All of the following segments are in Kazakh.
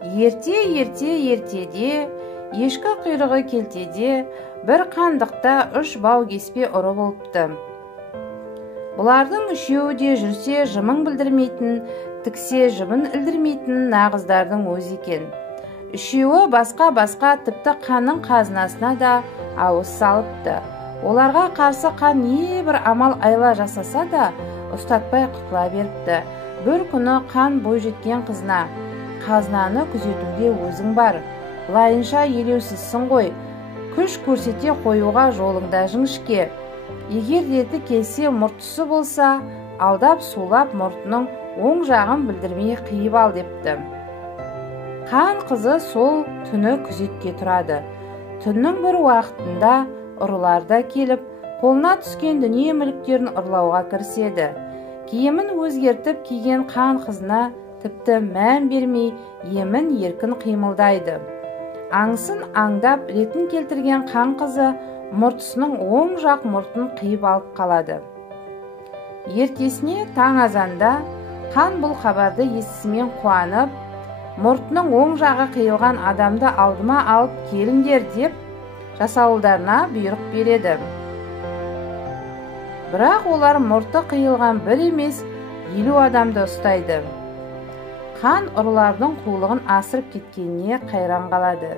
Ертеде, ешкі құйрығы келтеде, бір қандықта үш бау кеспе ұры болыпты. Бұлардың үшеуі де жүрсе жымың білдірмейтін, тіксе жымын ілдірмейтін нағыздардың өзі екен. Үшеуі басқа тіпті қанның қазынасына да ауыз салыпты. Оларға қарсы қан не бір амал айла жасаса да ұстатпай құтыла беріпті. Бір күні қан бой жеткен қызына: қазынаны күзетуге өзің бар, лайынша елеусізсің ғой, күш көрсете қоюға жолыңда жіңішке. Егер реті келсе мұртысы болса, алдап сулап мұртының оң жағын білдірмей қиып ал депті. Қан қызы сол түні күзетке тұрады. Түннің бір уақытында ұрыларда келіп, қолына түскен дүние мүліктерін ұрлауға кіріседі. Киімін өзгертіп киген қан қызына тіпті мән бермей емін еркін қимылдайды. Аңсын аңдап ретін келтірген қан қызы мұртысының оң жақ мұртын қиып алып қалады. Ертесіне таң азанда қан бұл хабарды естісімен қуанып, мұртының оң жағы қиылған адамды алдыма алып келіңдер деп жасауылдарына бұйрық береді. Бірақ олар мұрты қиылған бір емес 50 адамды ұстайды. Қан ұрылардың қулығын асырып кеткеніне қайран қалады.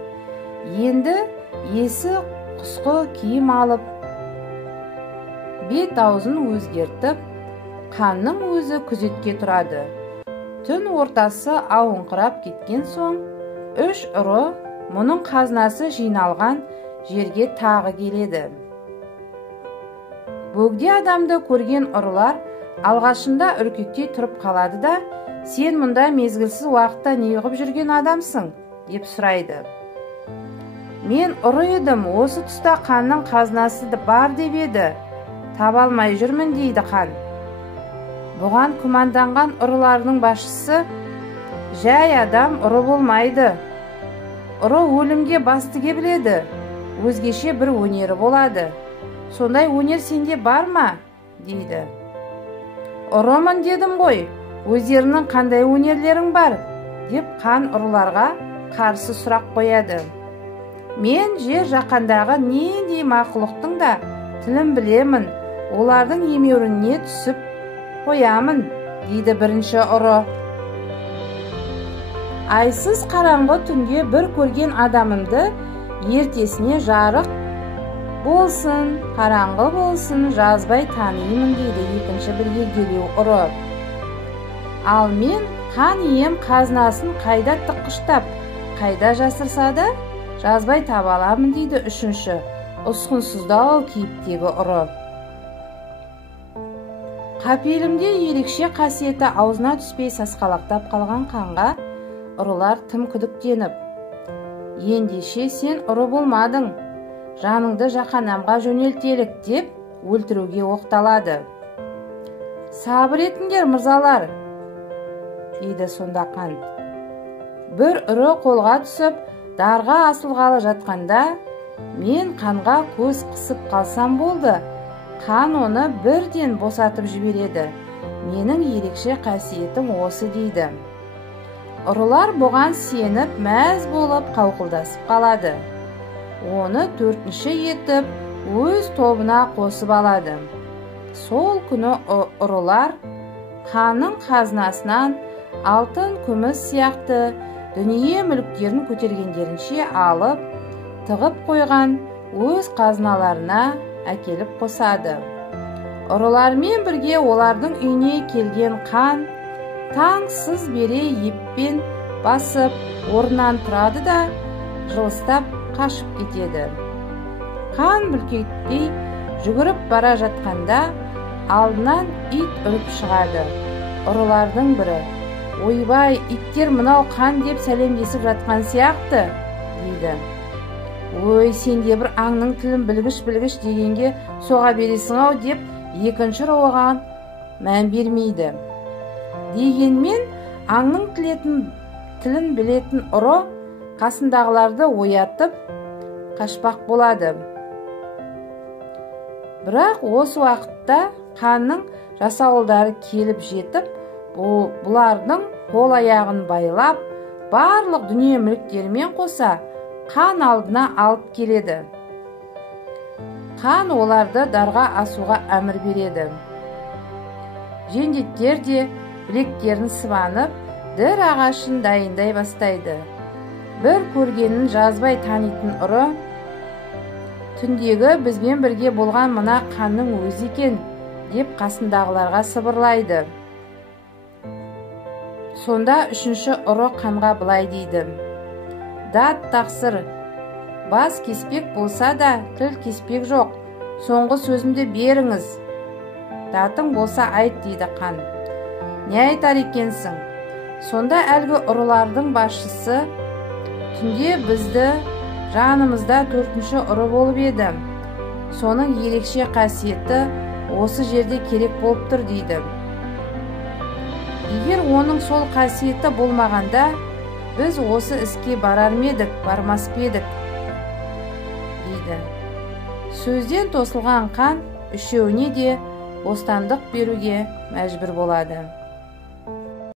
Енді есі құсқы киім алып, бет аузын өзгертіп, қанның өзі күзетке тұрады. Түн ортасы ауыңқырап кеткен соң, 3 ұры мұның қазынасы жиналған жерге тағы келеді. Бөгде адамды көрген ұрылар алғашында үркектей тұрып қалады да: сен мұнда мезгілсіз уақытта неғып жүрген адамсың деп сұрайды. Мен ұры едім, осы тұста қанның қазынасы бар деп еді, таба алмай жүрмін дейді қан. Бұған күмәнданған ұрылардың басшысы: жай адам ұры болмайды. Ұры өлімге бастыге біледі, өзгеше бір өнері болады. Сондай өнер сенде бар ма? дейді. Ұрымын дедім ғой, өздерінің қандай өнерлерің бар? деп қан ұрыларға қарсы сұрақ қояды. Мен жер жақандағы нендей мақұлықтың да тілін білемін, олардың емеурініне түсіп қоямын, дейді бірінші ұры. Айсыз қараңғы түнге бір көрген адамымды ертесіне жарық болсын, қараңғы болсын, жазбай танимын, дейді екінші бір егделеу ұры. Ал мен қан ием қазынасын қайда тыққыштап, қайда жасырса да жазбай таба аламын, дейді үшінші ұсқынсыздау кейіптегі ұры. Қапелімде ерекше қасиеті аузына түспей сасқалақтап қалған қанға ұрылар тым күдіктеніп: ендеше сен ұры болмадың, жаныңды жаһанамға жөнелтелік деп өлтіруге оқталады. Сабыр етіңдер мырзалар, дейді сонда қан. Бір ұры қолға түсіп дарға асылғалы жатқанда, мен қанға көз қысып қалсам болды, қан оны бірден босатып жібереді. Менің ерекше қасиетім осы, дейді. Ұрылар бұған сеніп мәз болып қауқылдасып қалады. Оны 4-ші етіп өз тобына қосып алады. Сол күні ұрылар қанның қазынасынан алтын, күміс сияқты дүние мүліктерін көтергендерінше алып, тығып қойған өз қазыналарына әкеліп қосады. Ұрылармен бірге олардың үйіне келген қан таңсыз бере еппен басып орнынан тұрады да жылыстап қашып кетеді. Қан бүлкектей жүгіріп бара жатқанда алдынан ит үріп шығады. Ұрылардың бірі: ойбай, иттер мынау қан деп сәлемдесіп жатқан сияқты, дейді. Ой, сенде бір аңның тілін білгіш дегенге соға бересің ау деп екінші оған мән бермейді. Дегенмен аңның тілін білетін ұры қасындағыларды оятып қашпақ болады. Бірақ осы уақытта қанның жасауылдары келіп жетіп, бұлардың қол аяғын байлап, барлық дүние мүліктерімен қоса қан алдына алып келеді. Қан оларды дарға асуға әмір береді. Жендеттер де білектерін сыбанып, дір ағашын дайындай бастайды. Бір көргенін жазбай танитын ұры, түндегі бізбен бірге болған мына қанның өзі екен, деп қасындағыларға сыбырлайды. Сонда үшінші ұры қанға былай дейді: дат тақсыр, бас кеспек болса да тіл кеспек жоқ, соңғы сөзімді беріңіз. Датың болса айт, дейді қан. Не айтар екенсің? Сонда әлгі ұрылардың басшысы: түнде бізді жанымызда төртінші ұры болып еді. Соның ерекше қасиеті осы жерде керек болып тұр, дейді. Егер оның сол қасиеті болмағанда, біз осы іске барар медік, бармас едік, дейді. Сөзден тосылған қан үшеуіне де бостандық беруге мәжбүр болады.